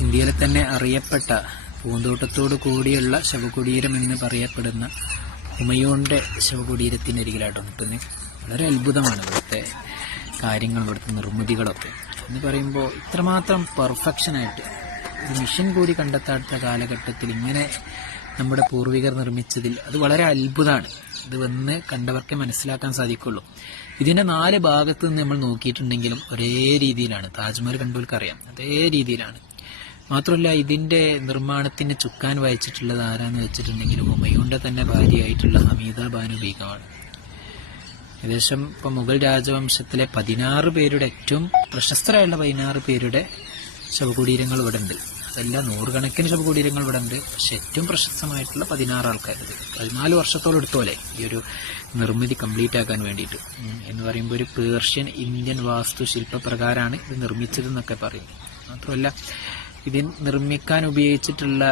ഇന്ത്യയിലെ തന്നെ അറിയപ്പെട്ട പൂന്തോട്ടത്തോടു കൂടിയുള്ള ശവകുടീരം എന്ന് പറയപ്പെടുന്ന ഹുമയൂണിന്റെ ശവകുടീരത്തിനരികിലായിട്ട് നിൽക്കുന്നത്. വളരെ അത്ഭുതമാണ് ഇവിടുത്തെ കാര്യങ്ങൾ, ഇവിടുത്തെ നിർമ്മിതികളൊക്കെ എന്ന് പറയുമ്പോൾ ഇത്രമാത്രം പെർഫെക്ഷനായിട്ട് ഒരു മിഷൻ കൂടി കണ്ടെത്താത്ത കാലഘട്ടത്തിൽ ഇങ്ങനെ നമ്മുടെ പൂർവികർ നിർമ്മിച്ചതിൽ അത് വളരെ അത്ഭുതമാണ്. ഇത് വന്ന് കണ്ടവർക്കേ മനസ്സിലാക്കാൻ സാധിക്കുള്ളൂ. ഇതിന്റെ 4 ഭാഗത്ത് നിന്ന് നമ്മൾ നോക്കിയിട്ടുണ്ടെങ്കിലും ഒരേ രീതിയിലാണ്. താജ്മഹൽ കണ്ടവർക്കറിയാം, അതേ രീതിയിലാണ്. മാത്രമല്ല ഇതിന്റെ നിർമ്മാണത്തിന് ചുക്കാൻ വഹിച്ചിട്ടുള്ളത് ആരാന്ന് വെച്ചിട്ടുണ്ടെങ്കിൽ ഹുമയൂണിന്റെ തന്നെ ഭാര്യയായിട്ടുള്ള ഹമീദ ബാനു ബീഗമാണ്. ഏകദേശം ഇപ്പൊ മുഗൾ രാജവംശത്തിലെ 16 പേരുടെ ഏറ്റവും പ്രശസ്തരായുള്ള 16 പേരുടെ ശവകുടീരങ്ങൾ ഇവിടെ ഉണ്ട്. അതല്ല, 100 കണക്കിന് ശവകുടീരങ്ങൾ ഇവിടെ ഉണ്ട്. പക്ഷെ ഏറ്റവും പ്രശസ്തമായിട്ടുള്ള 16 ആൾക്കാരത് 14 വർഷത്തോളം എടുത്തോലെ ഈ ഒരു നിർമ്മിതി കംപ്ലീറ്റ് ആക്കാൻ വേണ്ടിയിട്ട്. എന്ന് പറയുമ്പോൾ ഒരു പേർഷ്യൻ ഇന്ത്യൻ വാസ്തുശില്പ പ്രകാരമാണ് ഇത് നിർമ്മിച്ചതെന്നൊക്കെ പറയും. മാത്രമല്ല ഇത് നിർമ്മിക്കാൻ ഉപയോഗിച്ചിട്ടുള്ള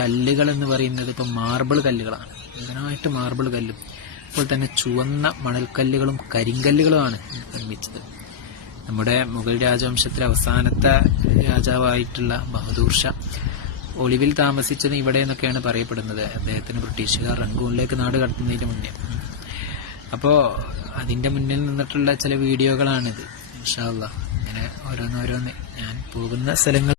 കല്ലുകൾ എന്ന് പറയുന്നത് ഇപ്പം മാർബിൾ കല്ലുകളാണ്. ഇതിനായിട്ട് മാർബിൾ കല്ലും അപ്പോൾ തന്നെ ചുവന്ന മണൽക്കല്ലുകളും കരിങ്കല്ലുകളുമാണ് നിർമ്മിച്ചത്. നമ്മുടെ മുഗൾ രാജവംശത്തിലെ അവസാനത്തെ രാജാവായിട്ടുള്ള ബഹദൂർ ഷാ ഒളിവിൽ താമസിച്ചത് ഇവിടെ എന്നൊക്കെയാണ് പറയപ്പെടുന്നത്. അദ്ദേഹത്തിന് ബ്രിട്ടീഷുകാർ റങ്കൂണിലേക്ക് നാട് കടത്തുന്നതിന് മുന്നേ. അപ്പോൾ അതിന്റെ മുന്നിൽ നിന്നിട്ടുള്ള ചില വീഡിയോകളാണിത്. ഇൻഷാ അല്ലാഹ് ഇങ്ങനെ ഓരോന്നോരോന്ന് ഞാൻ പോകുന്ന സ്ഥലങ്ങൾ